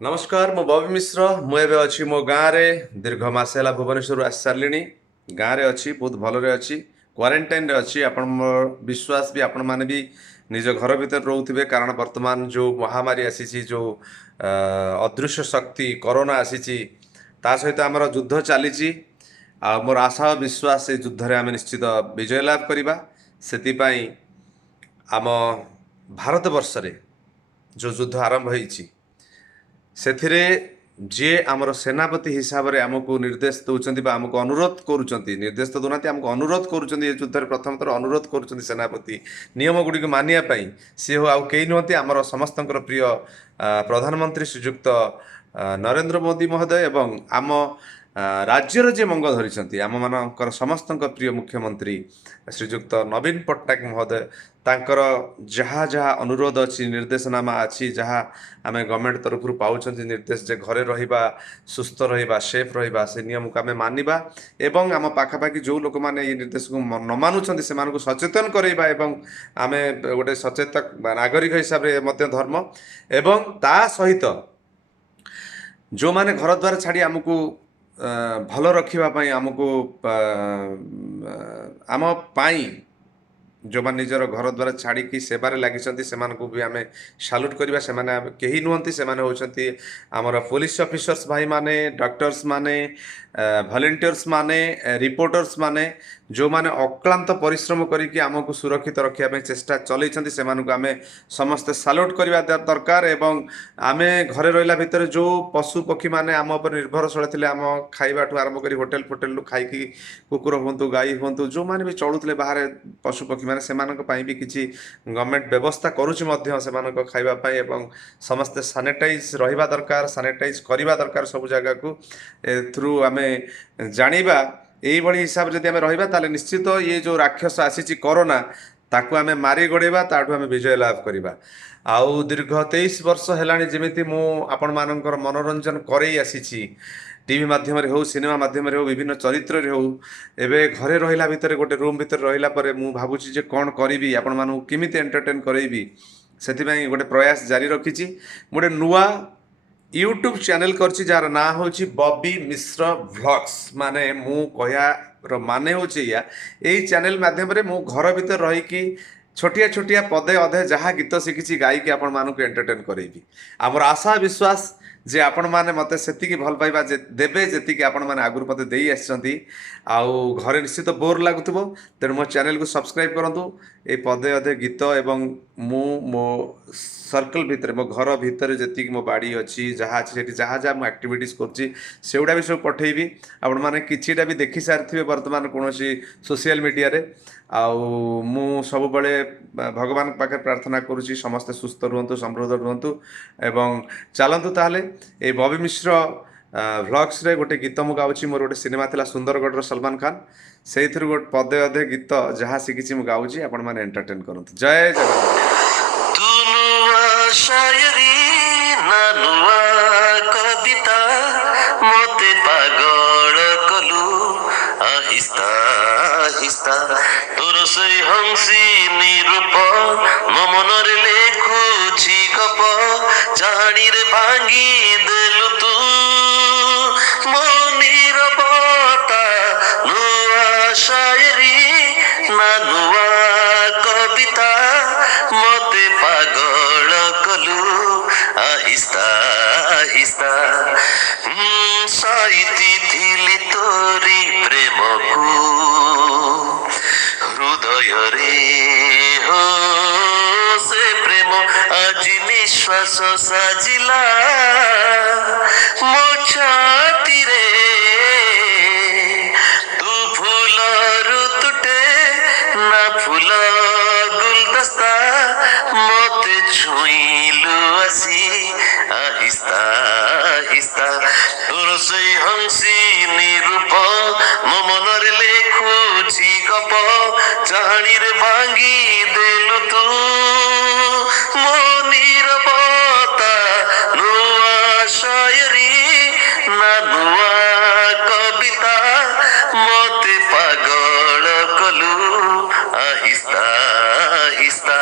नमस्कार मु बबी मिश्र मुझे अच्छी मो गाँव में दीर्घ मस है भुवनेश्वर आसी सारे गाँव में अच्छी बहुत भलरे अच्छी क्वारंटाइन अच्छी आपण विश्वास भी आपण मैंने भी निज घर भीतर रोथे कारण वर्तमान जो महामारी आसी जो अदृश्य शक्ति कोरोना आसी सहित आमर युद्ध चली मोर आशा और विश्वास से युद्ध में आम निश्चित विजय लाभ करवा से आम भारत वर्ष जो युद्ध आरंभ होती ସେଥିରେ ଯିଏ ଆମର ସେନାପତି ହିସାବରେ ଆମକୁ ନିର୍ଦ୍ଦେଶ ଦେଉଛନ୍ତି ବା ଆମକୁ ଅନୁରୋଧ କରୁଛନ୍ତି ନିର୍ଦ୍ଦେଶ ତ ଦେଉନାହାନ୍ତି ଆମକୁ ଅନୁରୋଧ କରୁଛନ୍ତି ଏ ଯୁଦ୍ଧରେ ପ୍ରଥମ ଥର ଅନୁରୋଧ କରୁଛନ୍ତି ସେନାପତି ନିୟମ ଗୁଡ଼ିକୁ ମାନିବା ପାଇଁ ସିଏ ଆଉ କେହି ନୁହନ୍ତି ଆମର ସମସ୍ତଙ୍କର ପ୍ରିୟ ପ୍ରଧାନମନ୍ତ୍ରୀ ଶ୍ରୀଯୁକ୍ତ ନରେନ୍ଦ୍ର ମୋଦି ମହୋଦୟ ଏବଂ ଆମ राज्यर जे मंग धरी आम मान समस्त प्रिय मुख्यमंत्री श्रीजुक्त नवीन पट्टनायक महोदय तांकर जहाँ जहाँ अनुरोध अच्छी निर्देशनामा अच्छी जहाँ आम गवर्नमेंट तरफ पाँच निर्देश जे घरे रहिबा सुस्थ रहिबा सेफ रहिबा से नियम को आम मानिबा एवं आम पाखापाखि जो लोक मैंने ये निर्देश को न मानुंट से सचेतन करवा एवं आम गोटे सचेतक नागरिक हिसाब से धर्म एवं ता सहित जो मैंने घर द्वार छाड़ी आमको भल रखापी आमको आम पाई जो मैंने निजर घर द्वार छाड़ी सेवार लगी से भी आम साल्यूट करवा से कहीं नुहति से होती आमर पुलिस ऑफिसर्स भाई माने डॉक्टर्स माने वॉलंटियर्स माने रिपोर्टर्स माने जो माने अक्लांत परिश्रम करके आमको सुरक्षित रखापी चेष्टा चलती से आम समस्ते साल्यूट करवा दरकार एवं आम घरे रहा भितर जो पशु पक्षी माने आम उपर निर्भरशील थे आम खाइबा आरंभ कर होटेल फोटेल खाई कुकुर हूँ गाई हूँ जो मैंने भी चलुते बाहर पशु पक्षी मैंने से भी किसी गवर्नमेंट व्यवस्था करुच्ची खावाई एवं समस्ते सानिटाइज रहा दरकार सानिटाइज करवा दरकार सब जगह को थ्रू आम जानिबा यही हिसाब से आम रहा निश्चित ये जो राक्षस आसी कोरोना ताकू आम मारी गोड़ेबा ताठू आम विजय लाभ करवा आउ दीर्घ 23 वर्ष है जमी मु आपण मानकर मनोरंजन करई आसी टीवी माध्यम हो सिनेमा माध्यम हो विभिन्न चरित्र हो एवं घरे रहा भितर गोटे रूम भितर रहा मु भावुची जे कौन करी आपण मानू केमी एंटरटेन करेबी से गोटे प्रयास जारी रखी गोटे नुआ यूट्यूब चैनल करछि जार ना होछि बॉबी मिश्र व्लॉग्स माने मु कहया माने होछि या एई चैनल माध्यम रे मु घर भीतर रही कि छोटिया छोटिया पदे अधे जहाँ गीत शिखी गाई कि आपण मानू एंटरटेन करेबी आमर आशा विश्वास जे आपण माने मते सेतिकी भल पाइबा जे देबे जेतिकी आपण माने आगुर मते देई आछंती आउ घरे निश्चित बोर लागुतबो तेणु मो चैनल को सब्सक्राइब करंतु ए पदे अधे गीत एवं मो सर्कल भितर मो घर भितर जेतिकी मो बाड़ी अच्छी जहाँ अच्छी सेठी जहाँ जहाँ मु एक्टिविटीज करछि सेउडा भी सब पठेबी आपण माने किछिटा भी देखि सारथिबे वर्तमान कोनोसी सोशल मीडिया रे आउ मु सब बळे भगवान पाखे प्रार्थना करुछि समस्त सुस्थ रुहंतु समृद्ध रुहंतु एवं चलंतु ताले ए बॉबी मिश्र व्लॉग्स रे गोटे गीत मु गाउछि मोर गोटे सिनेमा थिला सुंदरगढ़ सलमान खान से गोटे पदे अधे गीत जहाँ शिखी मु गाउछि आपण माने एंटरटेन करंतु जय जगन्नाथ शायरी ना नुआ कविता मोते पागल कलु आहिस्ता आहिस्ता तोर से हंसी निरूप मो मनर लेखुछि गप जानी रे भांगी देलु तू मो नीरवता नुआ शायरी ना नुआ कविता मोते पागल कलु आहिस्ता आहिस्ता साइती थिली तोरी प्रेम को हृदय रे हो से प्रेम आज निश्वास साजिला मो छाती रे तू फूल ऋतुटे ना फूल गुलदस्ता मोते छुईलु आसी आहिस्ता आहिस्ता तोर से हंसी निरूप मो मनर लेखुछि गप चाहणी रे भांगी देलु तू मो नीरवता नुआ शायरी ना नुआ कविता मोते पागल कलु Aahista Aahista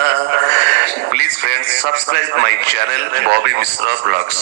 please friends subscribe my channel Bobby Mishra blogs.